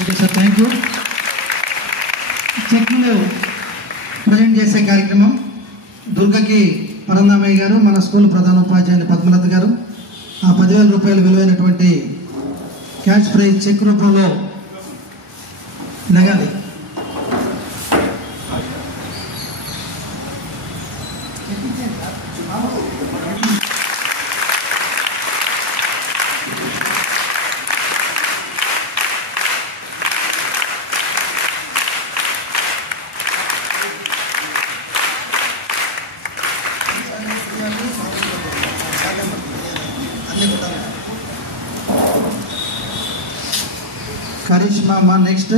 Okay sir, thank you. చెక్కులు present చేసే కార్యక్రమం దుర్గకి పరందామయ్య గారు, మన స్కూల్ ప్రధానోపాధ్యాయులు పద్మలత గారు ఆ 10,000 రూపాయలు విలువైనటువంటి క్యాష్ ప్రైజ్ చెక్ రూపంలో లగాలి. కరిష్మా మా next.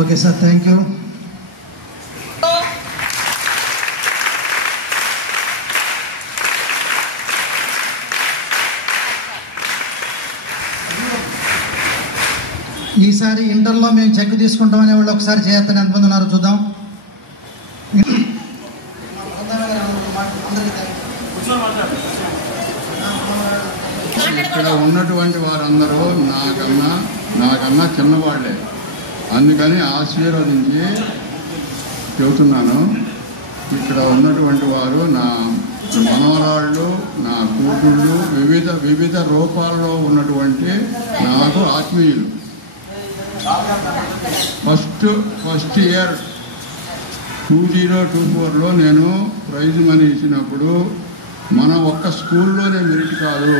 Okay sir, thank you. ఈసారి ఇంటర్లో మేము చెక్ తీసుకుంటామనే వాళ్ళు ఒకసారి చేయొద్దని అనుకుంటున్నారు, చూద్దాం. ఇక్కడ ఉన్నటువంటి వారందరూ నాకన్నా చిన్నవాళ్లే, అందుకని ఆశీర్వదించి చెబుతున్నాను. ఇక్కడ ఉన్నటువంటి వారు నా మనవరాళ్ళు, నా కూతుళ్ళు, వివిధ రూపాల్లో ఉన్నటువంటి నాకు ఆత్మీయులు. ఫస్ట్ ఇయర్ 2024లో నేను ప్రైజ్ మనీ ఇచ్చినప్పుడు మన ఒక్క స్కూల్లోనే మెరిట్ కాదు,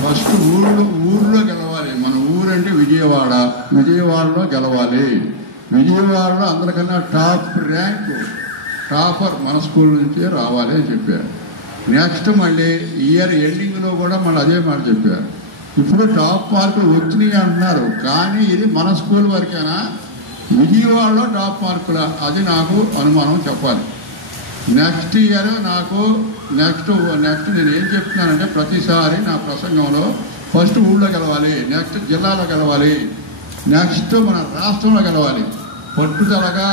ఫస్ట్ ఊళ్ళో గెలవాలి. మన ఊరంటే విజయవాడలో గెలవాలి. విజయవాడలో అందరికన్నా టాపర్ మన స్కూల్ నుంచే రావాలి అని చెప్పారు. నెక్స్ట్ మళ్ళీ ఇయర్ ఎండింగ్లో కూడా మళ్ళీ అదే మాట చెప్పారు. ఇప్పుడు టాప్ మార్కులు వచ్చినాయి అంటున్నారు, కానీ ఇది మన స్కూల్ వరకేనా, విజయవాడలో టాప్ మార్కులా, అది నాకు అనుమానం చెప్పాలి. నెక్స్ట్ ఇయర్ నెక్స్ట్ నేను ఏం చెప్తున్నానంటే, ప్రతిసారి నా ప్రసంగంలో ఫస్ట్ ఊళ్ళో గెలవాలి, నెక్స్ట్ జిల్లాలో గెలవాలి, నెక్స్ట్ మన రాష్ట్రంలో గెలవాలి. పట్టుదలగా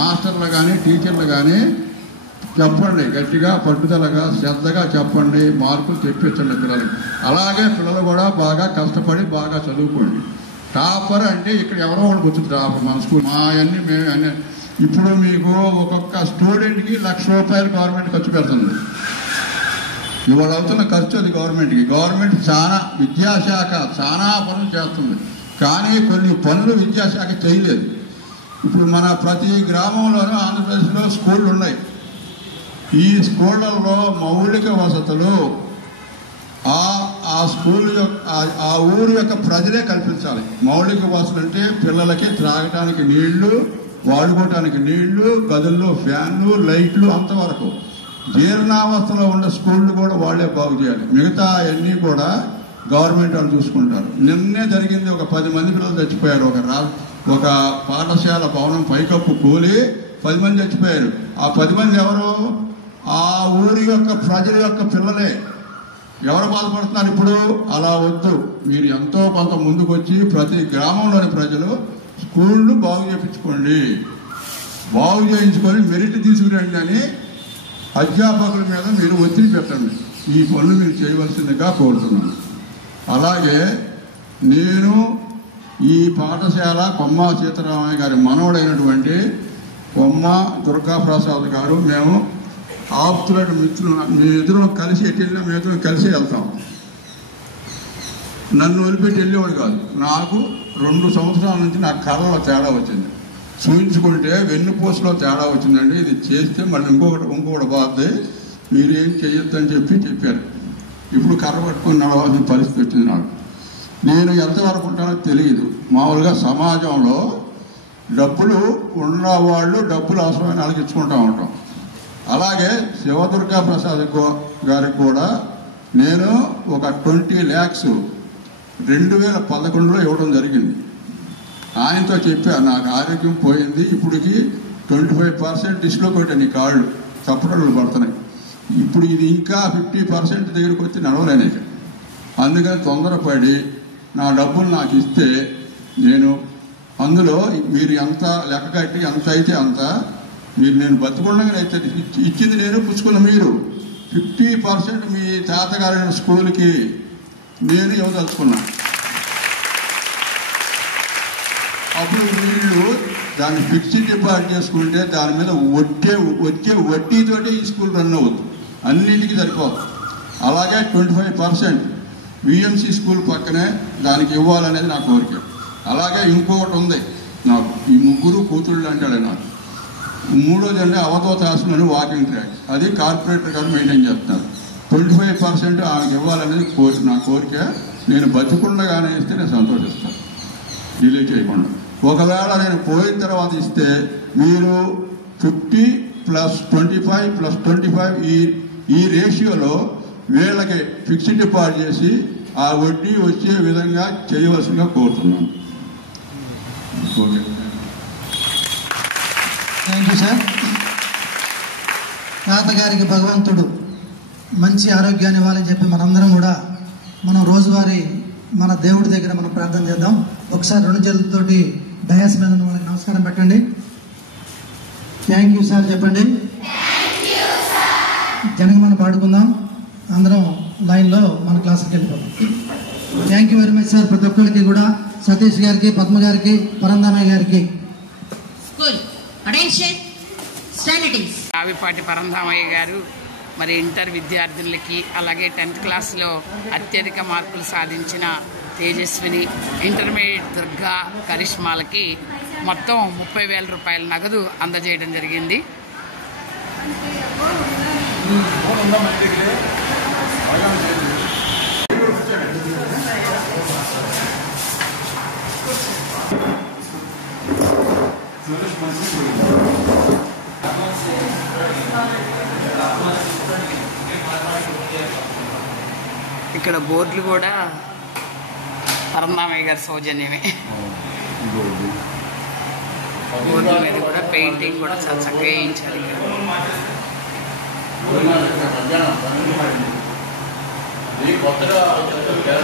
మాస్టర్లు కానీ టీచర్లు కానీ చెప్పండి, గట్టిగా పట్టుదలగా శ్రద్ధగా చెప్పండి, మార్కులు తెప్పించండి పిల్లలకి. అలాగే పిల్లలు కూడా బాగా కష్టపడి బాగా చదువుకోండి. టాపర్ అంటే ఇక్కడ ఎవరో ఒకటి కూర్చుంది టాపర్ మన స్కూల్. మా మేము ఇప్పుడు మీకు ఒక్కొక్క స్టూడెంట్కి ₹1,00,000 గవర్నమెంట్ ఖర్చు పెడుతుంది. ఇవాళ అవుతున్న ఖర్చు అది గవర్నమెంట్కి. గవర్నమెంట్ విద్యాశాఖ చాలా పనులు చేస్తుంది, కానీ కొన్ని పనులు విద్యాశాఖ చేయలేదు. ఇప్పుడు మన ప్రతి గ్రామంలోనూ ఆంధ్రప్రదేశ్లో స్కూళ్ళు ఉన్నాయి. ఈ స్కూళ్ళల్లో మౌలిక వసతులు ఆ స్కూల్ ఆ ఊరు యొక్క ప్రజలే కల్పించాలి. మౌలిక వసతులు అంటే పిల్లలకి త్రాగటానికి నీళ్లు, వాడుకోవటానికి నీళ్లు, గదుల్లో ఫ్యాన్లు, లైట్లు, అంతవరకు. జీర్ణావస్థలో ఉన్న స్కూళ్ళు కూడా వాళ్లే బాగు చేయాలి. మిగతా అన్నీ కూడా గవర్నమెంట్ వాళ్ళు చూసుకుంటారు. నిన్నే జరిగింది, ఒక 10 మంది పిల్లలు చచ్చిపోయారు. ఒక పాఠశాల భవనం పైకప్పు కూలి 10 మంది చచ్చిపోయారు. ఆ 10 మంది ఎవరు? ఆ ఊరి యొక్క ప్రజల యొక్క పిల్లలే. ఎవరు బాధపడుతున్నారు ఇప్పుడు? అలా వద్దు, మీరు ఎంతో కొంత ముందుకు వచ్చి ప్రతి గ్రామంలోని ప్రజలు స్కూళ్ళు బాగు చేయించుకోండి, బాగు చేయించుకొని మెరిట్ తీసుకురండి అని అధ్యాపకుల మీద మీరు ఒత్తిడి పెట్టండి. ఈ పనులు మీరు చేయవలసిందిగా కోరుతున్నాను. అలాగే నేను ఈ పాఠశాల కొమ్మ సీతారామయ్య గారి మనవడైనటువంటి కొమ్మ దుర్గాప్రసాద్ గారు, మేము ఆప్తులైన మిత్రులు, మీ ఇద్దరం కలిసి ఎట్టినా మేము కలిసి వెళ్తాం. నన్ను వదిలిపెట్టి వెళ్ళేవాడు కాదు. నాకు 2 సంవత్సరాల నుంచి నాకు కళ్ళలో తేడా వచ్చింది, చూయించుకుంటే వెన్నుపూసలో తేడా వచ్చిందండి. ఇది చేస్తే మళ్ళీ ఇంకొకటి బాధ, మీరేం చేయొద్దని చెప్పారు. ఇప్పుడు కర్ర పట్టుకొని నడవాల్సిన పరిస్థితి వచ్చింది నాకు. నేను ఎంతవరకు ఉంటానో తెలియదు. మామూలుగా సమాజంలో డబ్బులు ఉన్నవాళ్ళు డబ్బులు అవసరమైన వాళ్ళకి ఇచ్చుకుంటూ ఉంటాం. అలాగే శివదుర్గా ప్రసాద్ గారికి కూడా నేను ఒక 20 lakhs 2011లో ఇవ్వడం జరిగింది. ఆయనతో చెప్పా, నాకు ఆరోగ్యం పోయింది, ఇప్పటికి 25% డిస్లోకేట్ నీ కాళ్ళు చప్పట్లు పడుతున్నాయి, ఇప్పుడు ఇది ఇంకా 50% దగ్గరికి వచ్చి నడవలేని. అందుకని తొందరపడి నా డబ్బులు నాకు ఇస్తే నేను అందులో మీరు ఎంత లెక్క కట్టి ఎంత అయితే అంత మీరు నేను బతుకుండగానే అయితే ఇచ్చింది నేను పుచ్చుకున్న మీరు 50% మీ తాతగారి స్కూల్కి నేను ఇవ్వదలుచుకున్నా. అప్పుడు వీళ్ళు దాన్ని ఫిక్స్డ్ డిపాజిట్ చేసుకుంటే దాని మీద వచ్చే వడ్డీతోటి ఈ స్కూల్ రన్ అవుతుంది, అన్నింటికి సరిపోదు. అలాగే 25% విఎంసి స్కూల్ పక్కనే దానికి ఇవ్వాలనేది నా కోరిక. అలాగే ఇంకొకటి ఉంది నాకు, ఈ ముగ్గురు కూతుళ్ళు అంటాడు నాకు. మూడోది అంటే అవధూత హాస్టల్ వాకింగ్ ట్రాక్, అది కార్పొరేటర్ గారు మెయింటైన్ చేస్తున్నారు. 25% ఆమెకు ఇవ్వాలనేది నా కోరిక. నేను బతుకుండగానే ఇస్తే నేను సంతోషిస్తాను, డిలే చేయకుండా. ఒకవేళ నేను పోయిన తర్వాత ఇస్తే మీరు 50 + 25 + 25 ఈ రేషియోలో వీళ్ళకి ఫిక్స్డ్ డిపాజిట్ చేసి ఆ వడ్డీ వచ్చే విధంగా చేయవలసిందిగా కోరుతున్నాను. Okay, thank you sir. తాతగారికి భగవంతుడు మంచి ఆరోగ్యాన్ని ఇవ్వాలని చెప్పి మనందరం కూడా మనం రోజువారీ మన దేవుడి దగ్గర మనం ప్రార్థన చేద్దాం. ఒకసారి 2 చేతులతోటి డయాస్ మీద ఉన్న వాళ్ళకి నమస్కారం పెట్టండి. థ్యాంక్ యూ సార్ చెప్పండి. జనగమన పాడుకుందాం, అందరం లైన్లో మన క్లాస్కి వెళ్ళిపోతాం. Thank you very much sir. ప్రతి ఒక్కరికి కూడా సతీష్ గారికి, పద్మ గారికి, పరందామయ్య గారికి. రావిపాటి పరంధామయ్య గారు మరి ఇంటర్ విద్యార్థులకి, అలాగే 10th క్లాస్లో అత్యధిక మార్కులు సాధించిన తేజస్విని, ఇంటర్మీడియట్ దుర్గా, కరిష్మాలకి మొత్తం 30,000 రూపాయల నగదు అందజేయడం జరిగింది. ఇక్కడ బోర్డులు కూడా పరంధామయ్య గారి సౌజన్యమే. బోర్డు మీద కూడా పెయింటింగ్ కూడా చాలా చక్కగా వేయించారు. ఇక్కడ